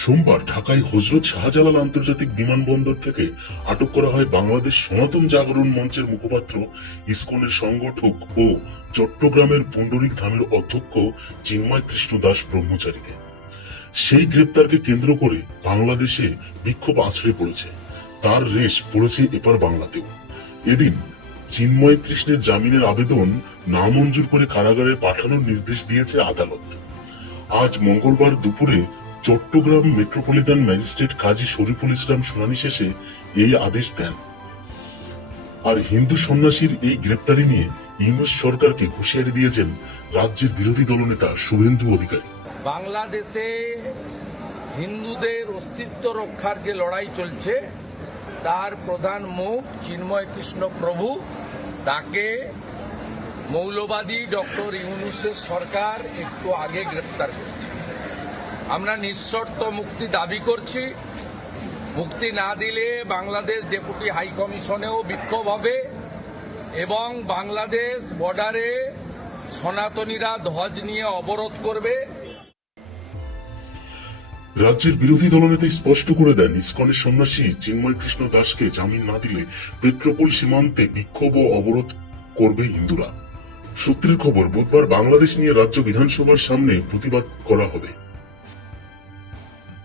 সোমবার ঢাকায় হযরত শাহজালাল আন্তর্জাতিক বিমানবন্দর থেকে আটক করা হয় বাংলাদেশ সনাতন জাগরণ মঞ্চের মুখপাত্র, ইসকনের সংগঠক ও চট্টগ্রামের পুণ্ডরিক ধামের অধ্যক্ষ চিন্ময় কৃষ্ণ দাস ব্রহ্মচারীকে। সেই গ্রেপ্তারকে কেন্দ্র করে বাংলাদেশে বিক্ষোভ আছড়ে পড়েছে। তার রেশ পড়েছে এপার বাংলাতেও। এদিন চিন্ময় কৃষ্ণের জামিনের আবেদন নামঞ্জুর করে কারাগারে পাঠানোর নির্দেশ দিয়েছে আদালত। আজ মঙ্গলবার দুপুরে চট্টগ্রাম মেট্রোপলিটন ম্যাজিস্ট্রেট কাজী শরীফুল ইসলাম শুনানি শেষে এই আদেশ দেন। আর হিন্দু সন্ন্যাসীর এই গ্রেপ্তারি নিয়ে ইউনূস সরকারকে হুঁশিয়ারি দিয়েছেন রাজ্যের বিরোধী দলনেতা শুভেন্দু অধিকারী। বাংলাদেশে হিন্দুদের অস্তিত্ব রক্ষার যে লড়াই চলছে তার প্রধান মুখ চিন্ময় কৃষ্ণ প্রভু, তাকে মৌলবাদী ডক্টর ইউনূসের সরকার একটু আগে গ্রেপ্তার করেছে। আমরা নিঃশর্ত মুক্তি দাবি করছি। মুক্তি না দিলে বাংলাদেশ ডেপুটি হাই কমিশনেও বিক্ষোভ হবে এবং বাংলাদেশ বর্ডারে সনাতনীরা ধ্বজ নিয়ে অবরোধ করবে। রাজ্যের বিরোধী দলনেতা স্পষ্ট করে দেন, ইসকনের সন্ন্যাসী চিন্ময় কৃষ্ণ দাসকে জামিন না দিলে পেট্রোপোল সীমান্তে বিক্ষোভ ও অবরোধ করবে হিন্দুরা। সূত্রের খবর, বুধবার বাংলাদেশ নিয়ে রাজ্য বিধানসভার সামনে প্রতিবাদ করা হবে।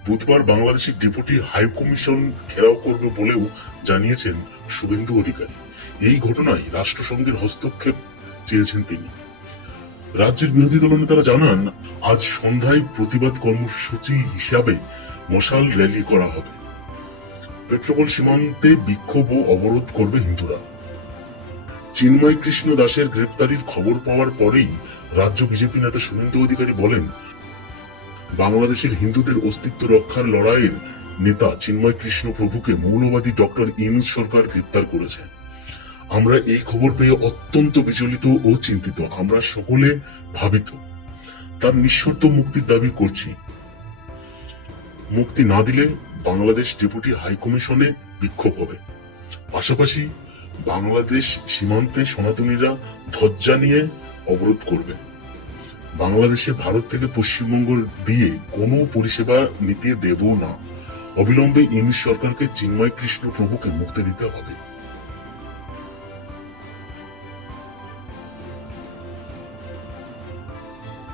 বুধবার বাংলাদেশের ডেপুটি হাই কমিশন ঘেরাও করবে বলেও জানিয়েছেন শুভেন্দু অধিকারী। এই ঘটনায় রাষ্ট্রসংঘের হস্তক্ষেপ চেয়েছেন তিনি। রাজ্যের বিরোধী দলনেতারা জানান, আজ সন্ধ্যায় প্রতিবাদ কর্মসূচি হিসাবে মশাল র্যালি করা হবে। পেট্রোপোল সীমান্তে বিক্ষোভ ও অবরোধ করবে হিন্দুরা। চিন্ময় কৃষ্ণ দাসের গ্রেপ্তারির খবর পাওয়ার পরেই রাজ্য বিজেপি নেতা শুভেন্দু অধিকারী বলেন, বাংলাদেশের হিন্দুদের অস্তিত্ব রক্ষার লড়াইয়ের নেতা চিন্ময় কৃষ্ণ প্রভুকে মৌলবাদী ডক্টর ইউনূস সরকার গ্রেপ্তার করেছে। আমরা এই খবর পেয়ে অত্যন্ত বিচলিত ও চিন্তিত। আমরা সকলে ভাবিত। তার নিঃশর্ত মুক্তির দাবি করছি। মুক্তি না দিলে বাংলাদেশ ডেপুটি হাই কমিশনে বিক্ষোভ হবে। পাশাপাশি বাংলাদেশ সীমান্তে সনাতনীরা ধ্বজা নিয়ে অবরোধ করবে। বাংলাদেশে ভারত থেকে পশ্চিমবঙ্গ দিয়ে কোনো পরিষেবা নিতে দেব না। অবিলম্বে ইউনূস সরকারকে চিন্ময় কৃষ্ণ প্রভুকে মুক্তি দিতে হবে।